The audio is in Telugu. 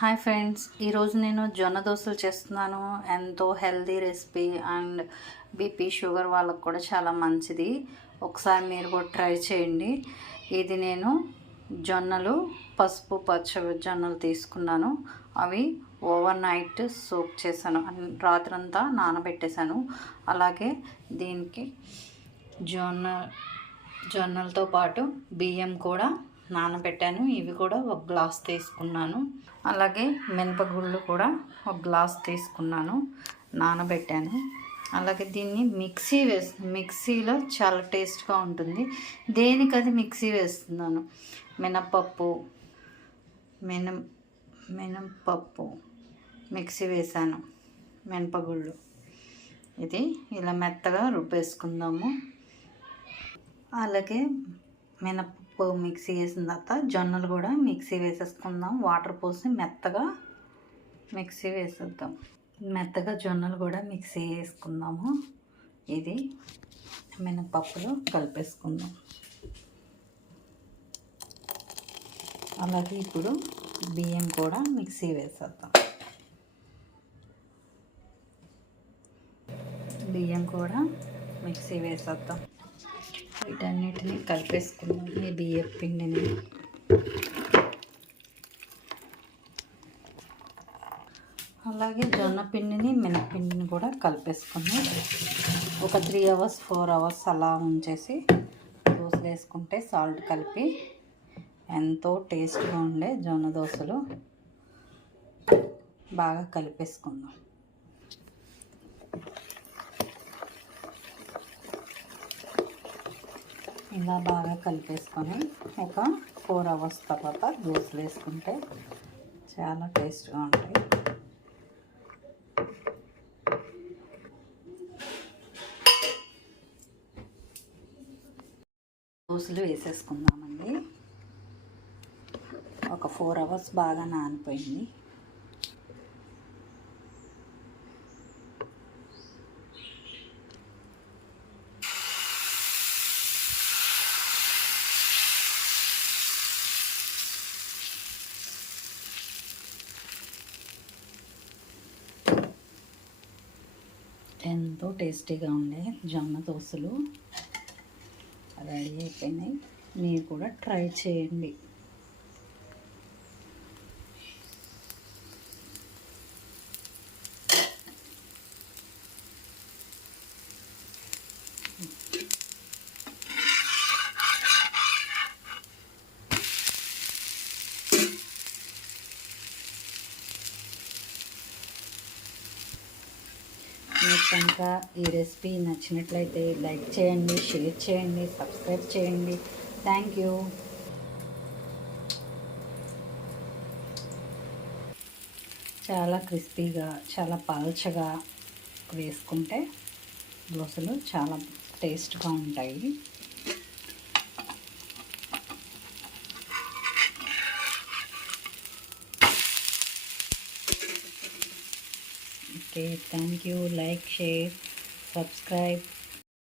హాయ్ ఫ్రెండ్స్, ఈరోజు నేను జొన్న దోశలు చేస్తున్నాను. ఎంతో healthy recipe and BP sugar వాళ్ళకు కూడా చాలా మంచిది. ఒకసారి మీరు కూడా ట్రై చేయండి. ఇది నేను జొన్నలు పసుపు పచ్చ జొన్నలు తీసుకున్నాను. అవి ఓవర్ నైట్ సోక్ చేశాను, రాత్రంతా నానబెట్టేశాను. అలాగే దీనికి జొన్నలతో పాటు బియ్యం కూడా నానబెట్టాను. ఇవి కూడా ఒక గ్లాస్ తీసుకున్నాను. అలాగే మినపగుళ్ళు కూడా ఒక గ్లాస్ తీసుకున్నాను, నానబెట్టాను. అలాగే దీన్ని మిక్సీలో చాలా టేస్ట్గా ఉంటుంది. దేనికది మిక్సీ వేస్తున్నాను. మినపప్పు మిక్సీ వేసాను, మినపగుళ్ళు. ఇది ఇలా మెత్తగా రుబ్బేసుకుందాము. అలాగే మినపప్పు మిక్సీ వేసిన తర్వాత జొన్నలు కూడా మిక్సీ వేసేసుకుందాం. వాటర్ పోసి మెత్తగా మిక్సీ వేసేద్దాం. మెత్తగా జొన్నలు కూడా మిక్సీ వేసుకుందాము. ఇది మినపప్పులో కలిపేసుకుందాం. అలాగే ఇప్పుడు బియ్యం కూడా మిక్సీ వేసేద్దాం. బియ్యం కూడా మిక్సీ వేసేద్దాం. వీటన్నిటిని కలిపేసుకుందాం. ఈ బియ్యం పిండిని అలాగే జొన్న పిండిని మినపిండిని కూడా కలిపేసుకుందాం. ఒక 3 అవర్స్ 4 అవర్స్ అలా ఉంచేసి దోశలు వేసుకుంటే సాల్ట్ కలిపి ఎంతో టేస్ట్గా ఉండే జొన్న దోశలు బాగా కలిపేసుకుందాం. ఇలా బాగా కలిపేసుకొని ఒక 4 అవర్స్ తర్వాత దోశలు వేసుకుంటే చాలా టేస్ట్గా ఉంటాయి. దోశలు వేసేసుకుందామండి. ఒక 4 అవర్స్ బాగా నానిపోయింది. ఎంతో టేస్టీగా ఉండే జొన్న దోశలు రెడీ అయిపోయినాయి. మీరు కూడా ట్రై చేయండి. మీకు కనుక ఈ రెసిపీ నచ్చినట్లయితే లైక్ చేయండి, షేర్ చేయండి, సబ్స్క్రైబ్ చేయండి. Thank you. చాలా క్రిస్పీగా, చాలా పల్చగా వేసుకుంటే దోశలు చాలా టేస్ట్గా ఉంటాయి. Okay, thank you. Like, share, subscribe.